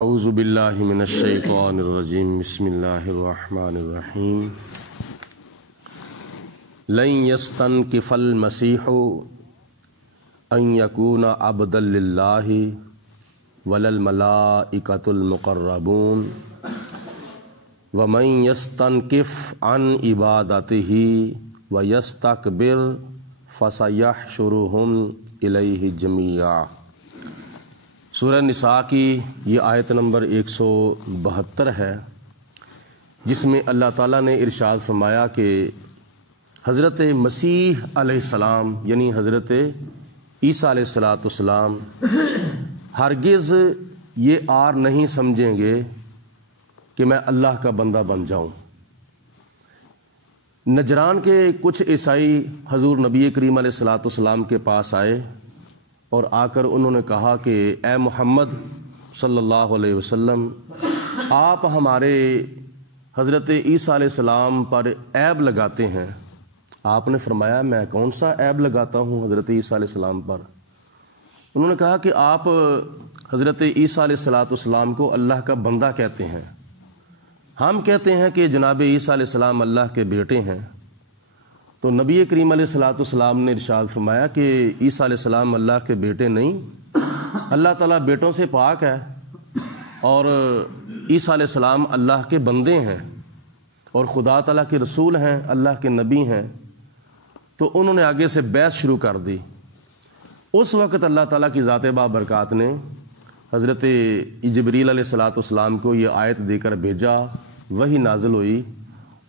اعوذ باللہ من الشیطان الرجیم بسم اللہ الرحمن الرحیم لن یستنکف المسیح ان یکون عبدا للہ ولا الملائکۃ المقربون ومن یستنکف عن عبادتہ ویستکبر فسیحشرہم الیہ جمیعا۔ سورہ نساء کی یہ آیت نمبر 172 ہے، جس میں اللہ تعالیٰ نے ارشاد فرمایا کہ حضرت مسیح علیہ السلام یعنی حضرت عیسیٰ علیہ السلام ہرگز یہ آر نہیں سمجھیں گے کہ میں اللہ کا بندہ بن جاؤں۔ نجران کے کچھ عیسائی حضور نبی کریم علیہ السلام کے پاس آئے اور آ کر انہوں نے کہا کہ اے محمد صلی اللہ علیہ وسلم، آپ ہمارے حضرت عیسیٰ علیہ السلام پر عیب لگاتے ہیں۔ آپ نے فرمایا میں کون سا عیب لگاتا ہوں حضرت عیسیٰ علیہ السلام پر؟ انہوں نے کہا کہ آپ حضرت عیسیٰ علیہ السلام کو اللہ کا بندہ کہتے ہیں، ہم کہتے ہیں کہ جناب عیسیٰ علیہ السلام اللہ کے بیٹے ہیں۔ تو نبی کریم علیہ السلام نے ارشاد فرمایا کہ عیسیٰ علیہ السلام اللہ کے بیٹے نہیں، اللہ تعالیٰ بیٹوں سے پاک ہے، اور عیسیٰ علیہ السلام اللہ کے بندے ہیں اور خدا تعالیٰ کے رسول ہیں، اللہ کے نبی ہیں۔ تو انہوں نے آگے سے بحث شروع کر دی۔ اس وقت اللہ تعالیٰ کی ذات بابرکات نے حضرت جبریل علیہ السلام کو یہ آیت دے کر بھیجا، وہی نازل ہوئی۔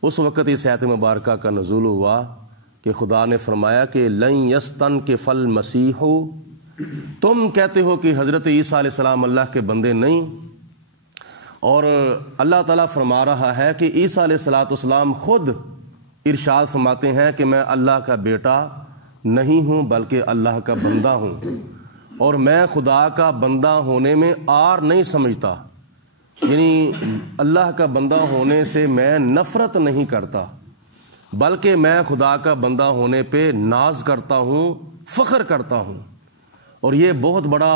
اس وقت اس آیت مبارکہ کا نزول ہوا کہ خدا نے فرمایا کہ لن یستنکف المسیح، تم کہتے ہو کہ حضرت عیسیٰ علیہ السلام اللہ کے بندے نہیں، اور اللہ تعالیٰ فرما رہا ہے کہ عیسیٰ علیہ السلام خود ارشاد فرماتے ہیں کہ میں اللہ کا بیٹا نہیں ہوں بلکہ اللہ کا بندہ ہوں، اور میں خدا کا بندہ ہونے میں آر نہیں سمجھتا، یعنی اللہ کا بندہ ہونے سے میں نفرت نہیں کرتا بلکہ میں خدا کا بندہ ہونے پہ ناز کرتا ہوں، فخر کرتا ہوں۔ اور یہ بہت بڑا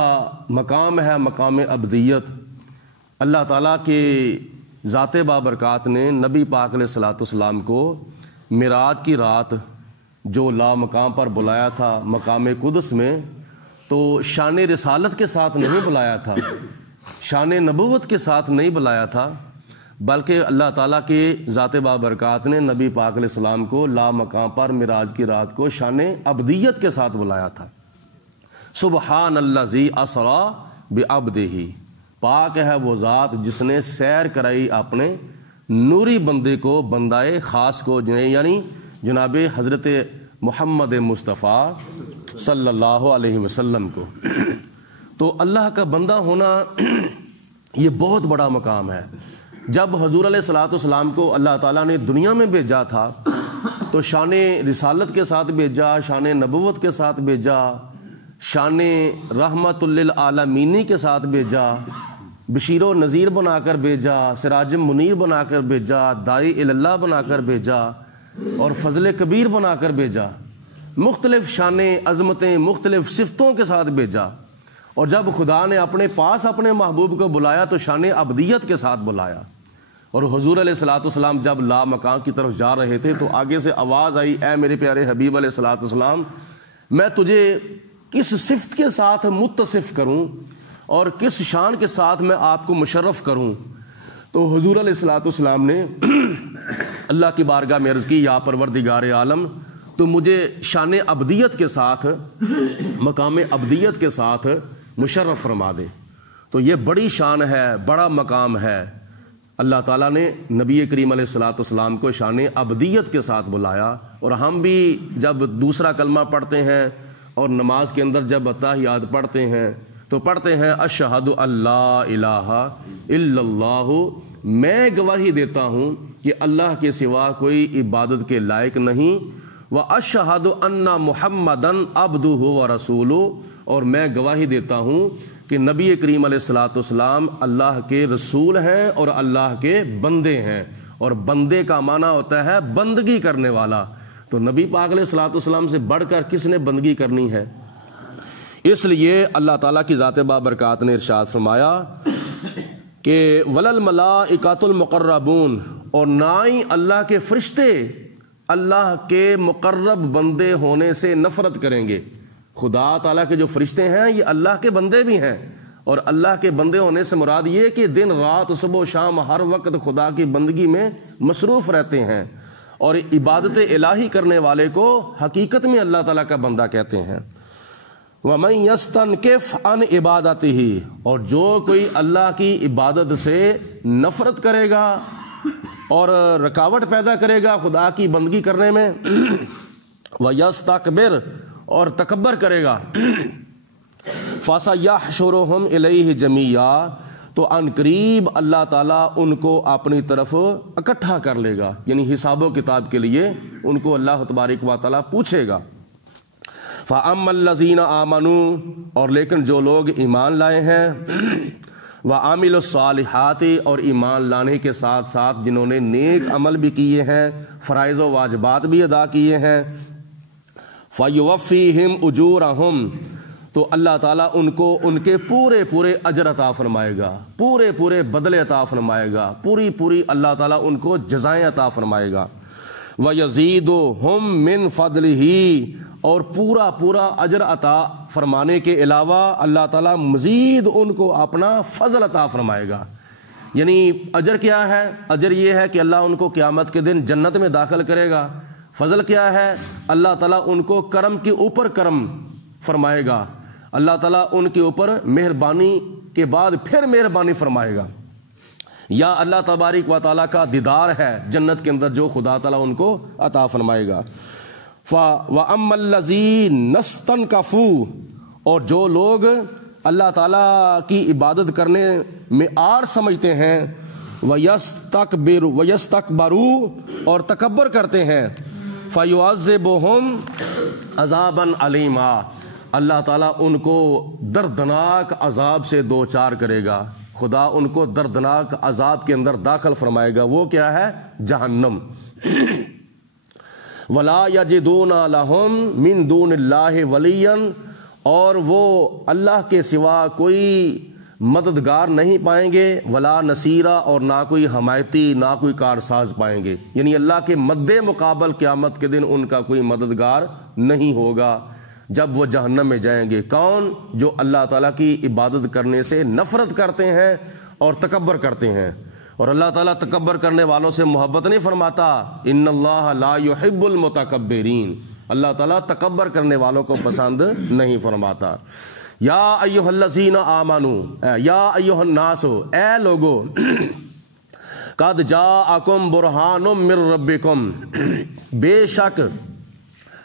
مقام ہے، مقام ابدیت۔ اللہ تعالیٰ کے ذات بابرکات نے نبی پاک علیہ السلام کو معراج کی رات جو لا مقام پر بلایا تھا مقام قدس میں، تو شان رسالت کے ساتھ نہیں بلایا تھا، شان نبوت کے ساتھ نہیں بلایا تھا، بلکہ اللہ تعالیٰ کے ذات بابرکات نے نبی پاک علیہ السلام کو لا مقام پر معراج کی رات کو شان ابدیت کے ساتھ بلایا تھا۔ سبحان الذی اسری بعبدہ، پاک ہے وہ ذات جس نے سیر کرائی اپنے نوری بندے کو، بندائے خاص کو، یعنی جناب حضرت محمد مصطفیٰ صلی اللہ علیہ وسلم کو۔ تو اللہ کا بندہ ہونا یہ بہت بڑا مقام ہے۔ جب حضور علیہ السلام کو اللہ تعالیٰ نے دنیا میں بھیجا تھا تو شان رسالت کے ساتھ بھیجا، شان نبوت کے ساتھ بھیجا، شان رحمت للعالمینی کے ساتھ بھیجا، بشیر و نذیر بنا کر بھیجا، سراج منیر بنا کر بھیجا، داعی اللہ بنا کر بھیجا، اور فضل کبیر بنا کر بھیجا، مختلف شان عظمتیں مختلف صفتوں کے ساتھ بھیجا۔ اور جب خدا نے اپنے پاس اپنے محبوب کو بلایا تو شان ابدیت کے ساتھ بلایا۔ اور حضور علیہ السلام جب لا مقام کی طرف جا رہے تھے تو آگے سے آواز آئی، اے میرے پیارے حبیب علیہ السلام، میں تجھے کس صفت کے ساتھ متصف کروں اور کس شان کے ساتھ میں آپ کو مشرف کروں؟ تو حضور علیہ السلام نے اللہ کی بارگاہ میں عرض کی، یا پروردگار عالم، تو مجھے شان ابدیت کے ساتھ، مقام ابدیت کے ساتھ مشرف فرما دے۔ تو یہ بڑی شان ہے، بڑا مقام ہے۔ اللہ تعالیٰ نے نبی کریم علیہ السلام کو شان ابدیت کے ساتھ بلایا۔ اور ہم بھی جب دوسرا کلمہ پڑھتے ہیں اور نماز کے اندر جب اتحیات پڑھتے ہیں تو پڑھتے ہیں اشہد اللہ الہ الا اللہ، میں گواہی دیتا ہوں کہ اللہ کے سوا کوئی عبادت کے لائق نہیں، وَأَشْهَدُ أَنَّ مُحَمَّدًا عَبْدُهُ وَرَسُولُهُ، اور میں گواہی دیتا ہوں کہ نبی کریم علیہ السلام اللہ کے رسول ہیں اور اللہ کے بندے ہیں، اور بندے کا معنی ہوتا ہے بندگی کرنے والا۔ تو نبی پاک علیہ السلام سے بڑھ کر کس نے بندگی کرنی ہے؟ اس لیے اللہ تعالیٰ کی ذات بابرکات نے ارشاد فرمایا کہ ولل ملائکۃ المقربون، اور نہ ہی اللہ کے فرشتے اللہ کے مقرب بندے ہونے سے نفرت کریں گے۔ خدا تعالیٰ کے جو فرشتے ہیں یہ اللہ کے بندے بھی ہیں، اور اللہ کے بندے ہونے سے مراد یہ کہ دن رات صبح و شام ہر وقت خدا کی بندگی میں مصروف رہتے ہیں، اور عبادت الہی کرنے والے کو حقیقت میں اللہ تعالیٰ کا بندہ کہتے ہیں۔ وَمَن يَسْتَنْكِفْ عَنْ عِبَادَتِهِ، اور جو کوئی اللہ کی عبادت سے نفرت کرے گا اور رکاوٹ پیدا کرے گا خدا کی بندگی کرنے میں، وَيَسْتَكْبِرْ، اور تکبر کرے گا، فَسَيَحْشُرُهُمْ إِلَيْهِ جَمِيعًا، تو ان قریب اللہ تعالیٰ ان کو اپنی طرف اکٹھا کر لے گا، یعنی حساب و کتاب کے لیے ان کو اللہ تبارک و تعالیٰ پوچھے گا۔ فَأَمَّا الَّذِينَ آمَنُوا، اور لیکن جو لوگ ایمان لائے ہیں، وَعَمِلُوا الصَّالِحَاتِ، اور ایمان لانے کے ساتھ ساتھ جنہوں نے نیک عمل بھی کیے ہیں، فرائض و واجبات بھی ادا کیے ہیں، فَيُوَفِّيهِمْ أُجُورَهُمْ، تو اللہ تعالیٰ ان کو ان کے پورے پورے اجر عطا فرمائے گا، پورے پورے بدلے عطا فرمائے گا، پوری پوری اللہ تعالیٰ ان کو جزائیں عطا فرمائے گا۔ وَيَزِيدُهُمْ مِنْ فَضْلِهِ، اور پورا پورا اجر عطا فرمانے کے علاوہ اللہ تعالیٰ مزید ان کو اپنا فضل عطا فرمائے گا۔ یعنی اجر کیا ہے؟ اجر یہ ہے کہ اللہ ان کو قیامت کے دن جنت میں داخل کرے گا۔ فضل کیا ہے؟ اللہ تعالیٰ ان کو کرم کے اوپر کرم فرمائے گا، اللہ تعالیٰ ان کے اوپر مہربانی کے بعد پھر مہربانی فرمائے گا۔ یا اللہ تبارک و تعالیٰ کا دیدار ہے جنت کے اندر جو خدا تعالیٰ ان کو عطا فرمائے گا۔ وَأَمَّا الَّذِينَ اسْتَنْكَفُوا، اور جو لوگ اللہ تعالیٰ کی عبادت کرنے میں آر سمجھتے ہیں، وَيَسْتَكْبَرُوا، اور تکبر کرتے ہیں، فَيُعَذِّبُهُمْ عَذَابًا عَلِيمًا، اللہ تعالیٰ ان کو دردناک عذاب سے دوچار کرے گا، خدا ان کو دردناک عذاب کے اندر داخل فرمائے گا۔ وہ کیا ہے؟ جہنم۔ وَلَا يَجِدُونَ لَهُم مِّن دُونِ اللَّهِ وَلِيًّا، اور وہ اللہ کے سوا کوئی مددگار نہیں پائیں گے، ولا نصیرہ، اور نہ کوئی حمایتی، نہ کوئی کارساز پائیں گے، یعنی اللہ کے مد مقابل قیامت کے دن ان کا کوئی مددگار نہیں ہوگا جب وہ جہنم میں جائیں گے۔ کون؟ جو اللہ تعالیٰ کی عبادت کرنے سے نفرت کرتے ہیں اور تکبر کرتے ہیں، اور اللہ تعالیٰ تکبر کرنے والوں سے محبت نہیں فرماتا۔ ان اللہ لا يحب المتکبرین، اللہ تعالیٰ تکبر کرنے والوں کو پسند نہیں فرماتا۔ یا ایھا الذین آمنوا، یا ایھا الناس، اے لوگو، قد جاءکم برہان من ربکم، بے شک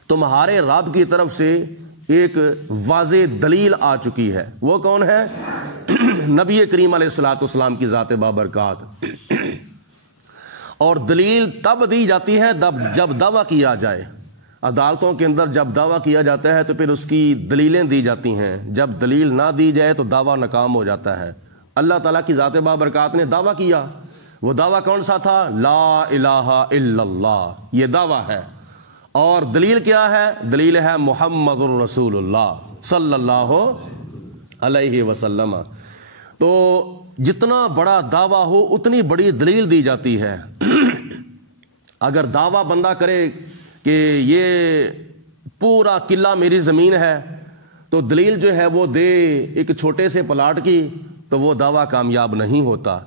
تمہارے رب کی طرف سے ایک واضح دلیل آ چکی ہے۔ وہ کون ہے؟ نبی کریم علیہ الصلوۃ والسلام کی ذات بابرکات۔ اور دلیل تب دی جاتی ہے جب دعویٰ کیا جائے، عدالتوں کے اندر جب دعویٰ کیا جاتا ہے تو پھر اس کی دلیلیں دی جاتی ہیں، جب دلیل نہ دی جائے تو دعویٰ ناکام ہو جاتا ہے۔ اللہ تعالیٰ کی ذات بابرکات نے دعویٰ کیا، وہ دعویٰ کون سا تھا؟ لا الہ الا اللہ، یہ دعویٰ ہے۔ اور دلیل کیا ہے؟ دلیل ہے محمد الرسول اللہ صلی اللہ علیہ وسلم۔ تو جتنا بڑا دعویٰ ہو اتنی بڑی دلیل دی جاتی ہے۔ اگر دعویٰ بندہ کرے کہ یہ پورا قلعہ میری زمین ہے تو دلیل جو ہے وہ دے ایک چھوٹے سے پلاٹ کی، تو وہ دعویٰ کامیاب نہیں ہوتا۔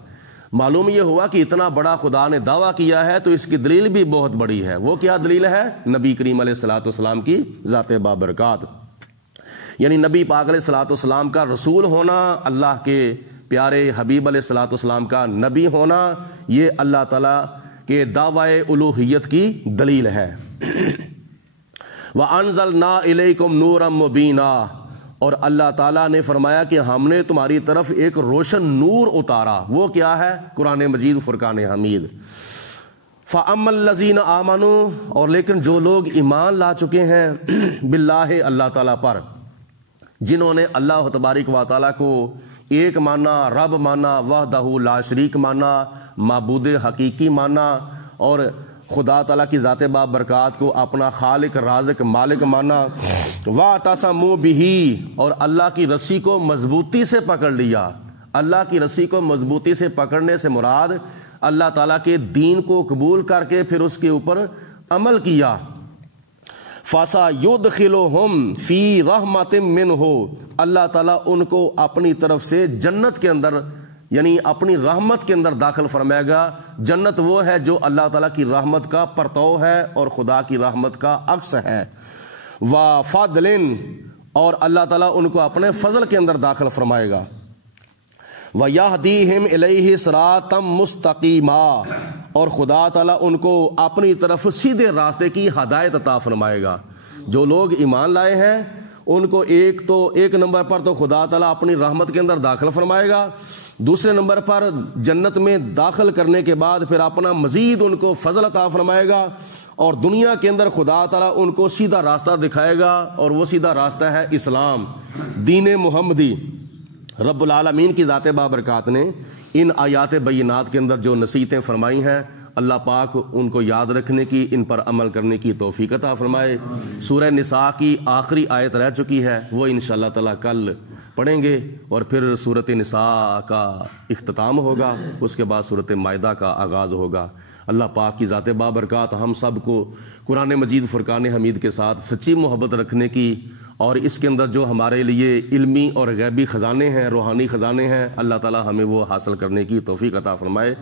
معلوم یہ ہوا کہ اتنا بڑا خدا نے دعویٰ کیا ہے تو اس کی دلیل بھی بہت بڑی ہے۔ وہ کیا دلیل ہے؟ نبی کریم علیہ الصلوۃ والسلام کی ذات بابرکات، یعنی نبی پاک علیہ الصلوۃ والسلام کا رسول ہونا، اللہ کے پیارے حبیب علیہ الصلوۃ والسلام کا نبی ہونا، یہ اللہ تعالیٰ کے دعوی الوہیت کی دلیل ہے۔ وَأَنزَلْنَا إِلَيْكُمْ نُورًا مُبِينًا، اور اللہ تعالیٰ نے فرمایا کہ ہم نے تمہاری طرف ایک روشن نور اتارا۔ وہ کیا ہے؟ قرآن مجید فرقان حمید۔ فَأَمَّا الَّذِينَ آمَنُوا، اور لیکن جو لوگ ایمان لا چکے ہیں باللہ، اللہ تعالیٰ پر، جنہوں نے اللہ تبارک و تعالیٰ کو ایک مانا، رب مانا، وحدہ لا شریک مانا، معبود حقیقی مانا، اور خدا تعالیٰ کی ذات بابرکات کو اپنا خالق رازق مالک مانا، وَاعْتَصَمُوا بِهِ، اور اللہ کی رسی کو مضبوطی سے پکڑ لیا، اللہ کی رسی کو مضبوطی سے پکڑنے سے مراد اللہ تعالیٰ کے دین کو قبول کر کے پھر اس کے اوپر عمل کیا۔ فَسَيُدْخِلُهُمْ فِي رَحْمَةٍ مِّنْهُ، اللہ تعالیٰ ان کو اپنی طرف سے جنت کے اندر یعنی اپنی رحمت کے اندر داخل فرمائے گا۔ جنت وہ ہے جو اللہ تعالیٰ کی رحمت کا پرتو ہے اور خدا کی رحمت کا عکس ہے۔ وَفَضْلٍ، اور اللہ تعالیٰ ان کو اپنے فضل کے اندر داخل فرمائے گا۔ وَيَهْدِيهِمْ إِلَيْهِ صِرَاطًا مُسْتَقِيمًا، اور خدا تعالیٰ ان کو اپنی طرف سیدھے راستے کی ہدایت عطا فرمائے گا۔ جو لوگ ایمان لائے ہیں ان کو ایک نمبر پر تو خدا تعالیٰ اپنی رحمت کے اندر داخل فرمائے گا، دوسرے نمبر پر جنت میں داخل کرنے کے بعد پھر اپنا مزید ان کو فضل عطا فرمائے گا، اور دنیا کے اندر خدا تعالیٰ ان کو سیدھا راستہ دکھائے گا، اور وہ سیدھا راستہ ہے اسلام، دین محمدی۔ رب العالمین کی ذات بابرکات نے ان آیات بینات کے اندر جو نصیحتیں فرمائی ہیں، اللہ پاک ان کو یاد رکھنے کی، ان پر عمل کرنے کی توفیق عطا فرمائے۔ سورہ نساء کی آخری آیت رہ چکی ہے، وہ انشاءاللہ تعالیٰ کل پڑھیں گے، اور پھر سورۃ نساء کا اختتام ہوگا، اس کے بعد سورۃ مائدہ کا آغاز ہوگا۔ اللہ پاک کی ذات بابرکات ہم سب کو قرآن مجید فرقان حمید کے ساتھ سچی محبت رکھنے کی، اور اس کے اندر جو ہمارے لیے علمی اور غیبی خزانے ہیں، روحانی خزانے ہیں، اللہ تعالیٰ ہمیں وہ حاصل کرنے کی توفیق عطا فرمائے۔